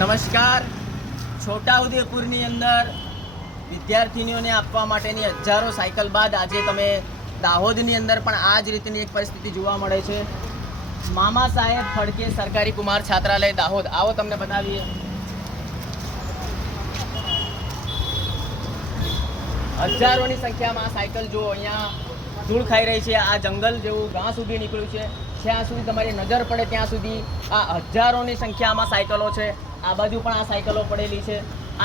નમસ્કાર. છોટાઉદેપુરની અંદર વિદ્યાર્થીનીઓને આપવા માટેની હજારો સાયકલ બાદ આજે તમે દાહોદની અંદર પણ આ જ રીતની એક પરિસ્થિતિ જોવા મળે છે. મામા સાહેબ ફડકે સરકારી કુમાર છાત્રાલય દાહોદ, આવો તમને બતાવીએ. હજારોની સંખ્યામાં આ સાયકલ જો અહીંયા ધૂળ ખાઈ રહી છે. આ જંગલ જેવું ઘાસ સુધી નીકળ્યું છે. જ્યાં સુધી તમારી નજર પડે ત્યાં સુધી આ હજારોની સંખ્યામાં સાયકલો છે. આ બાજુ પણ આ સાયકલો પડેલી છે.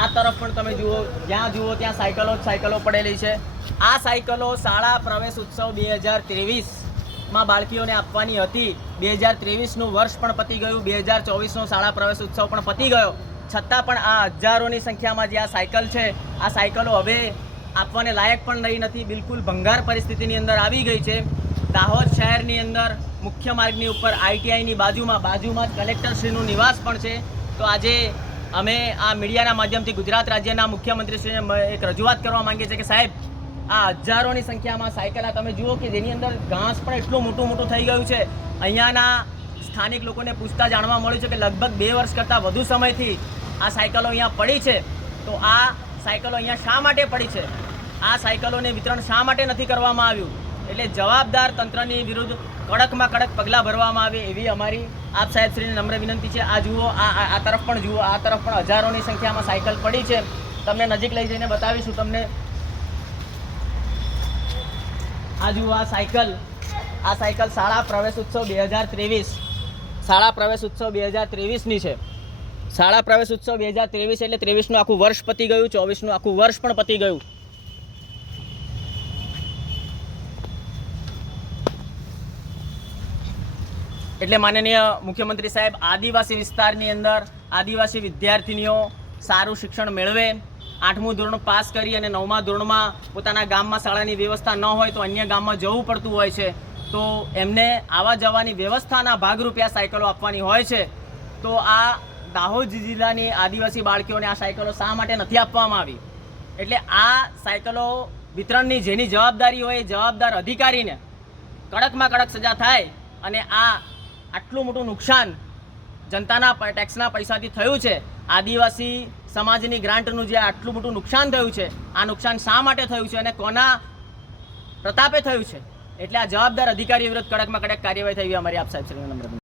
આ તરફ પણ તમે જુઓ, જ્યાં જુઓ ત્યાં સાયકલો પડેલી છે. આ સાયકલો શાળા પ્રવેશ ઉત્સવ 2023માં બાળકીઓને આપવાની હતી. 2023નું વર્ષ પણ પતી ગયું, 2024નો શાળા પ્રવેશ ઉત્સવ પણ પતી ગયો. છતાં પણ આ હજારોની સંખ્યામાં જે આ સાયકલ છે, આ સાયકલો હવે આપવાને લાયક પણ રહી નથી. બિલકુલ ભંગાર પરિસ્થિતિની અંદર આવી ગઈ છે. દાહોદ શહેરની અંદર મુખ્ય માર્ગની ઉપર ITIની બાજુમાં જ કલેક્ટરશ્રીનું નિવાસ પણ છે. તો આજે અમે આ મીડિયાના માધ્યમથી ગુજરાત રાજ્યના મુખ્યમંત્રીશ્રીને એક રજૂઆત કરવા માંગીએ છીએ કે સાહેબ, આ હજારોની સંખ્યામાં સાયકલ તમે જુઓ કે જેની અંદર ઘાસ પણ એટલું મોટું થઈ ગયું છે. અહીંયાના સ્થાનિક લોકોને પૂછતા જાણવા મળ્યું છે કે લગભગ 2 વર્ષ કરતાં વધુ સમયથી આ સાયકલો અહીંયા પડી છે. તો આ સાયકલો અહીંયા શા માટે પડી છે? આ સાયકલોને વિતરણ શા માટે નથી કરવામાં આવ્યું? એટલે જવાબદાર તંત્રની વિરુદ્ધ કડકમાં કડક પગલાં ભરવામાં આવે એવી અમારી આપ સાહેબશ્રીને નમ્ર વિનંતી છે. આ જુઓ, આ તરફ પણ જુઓ, આ તરફ પણ હજારોની સંખ્યામાં સાયકલ પડી છે. તમને નજીક લઈ જઈને બતાવીશું તમને. આ જુઓ, આ સાયકલ શાળા પ્રવેશ ઉત્સવ 2023 શાળા પ્રવેશ ઉત્સવ 2023ની છે. શાળા પ્રવેશ ઉત્સવ 2023 એટલે 23નું આખું વર્ષ પતી ગયું, 24નું આખું વર્ષ પણ પતી ગયું. એટલે માનનીય મુખ્યમંત્રી સાહેબ, આદિવાસી વિસ્તારની અંદર આદિવાસી વિદ્યાર્થીનીઓ સારું શિક્ષણ મેળવે, 8મું ધોરણ પાસ કરી અને 9મા ધોરણમાં પોતાના ગામમાં શાળાની વ્યવસ્થા ન હોય તો અન્ય ગામમાં જવું પડતું હોય છે. તો એમને આવવા જવાની વ્યવસ્થાના ભાગરૂપે આ સાયકલો આપવાની હોય છે. તો આ દાહોદ જિલ્લાની આદિવાસી બાળકીઓને આ સાયકલો શા માટે નથી આપવામાં આવી? એટલે આ સાયકલો વિતરણની જેની જવાબદારી હોય એ જવાબદાર અધિકારીને કડકમાં કડક સજા થાય. અને આટલું મોટું નુકસાન જનતાના ટેક્સના પૈસાથી થયું છે, આદિવાસી સમાજની ગ્રાન્ટનું જે આટલું મોટું નુકસાન થયું છે, આ નુકસાન શા માટે થયું છે અને કોના પ્રતાપે થયું છે? એટલે આ જવાબદાર અધિકારી વિરુદ્ધ કડકમાં કડક કાર્યવાહી થઈ અમારી આપ સાહેબ શ્રીને નમ્ર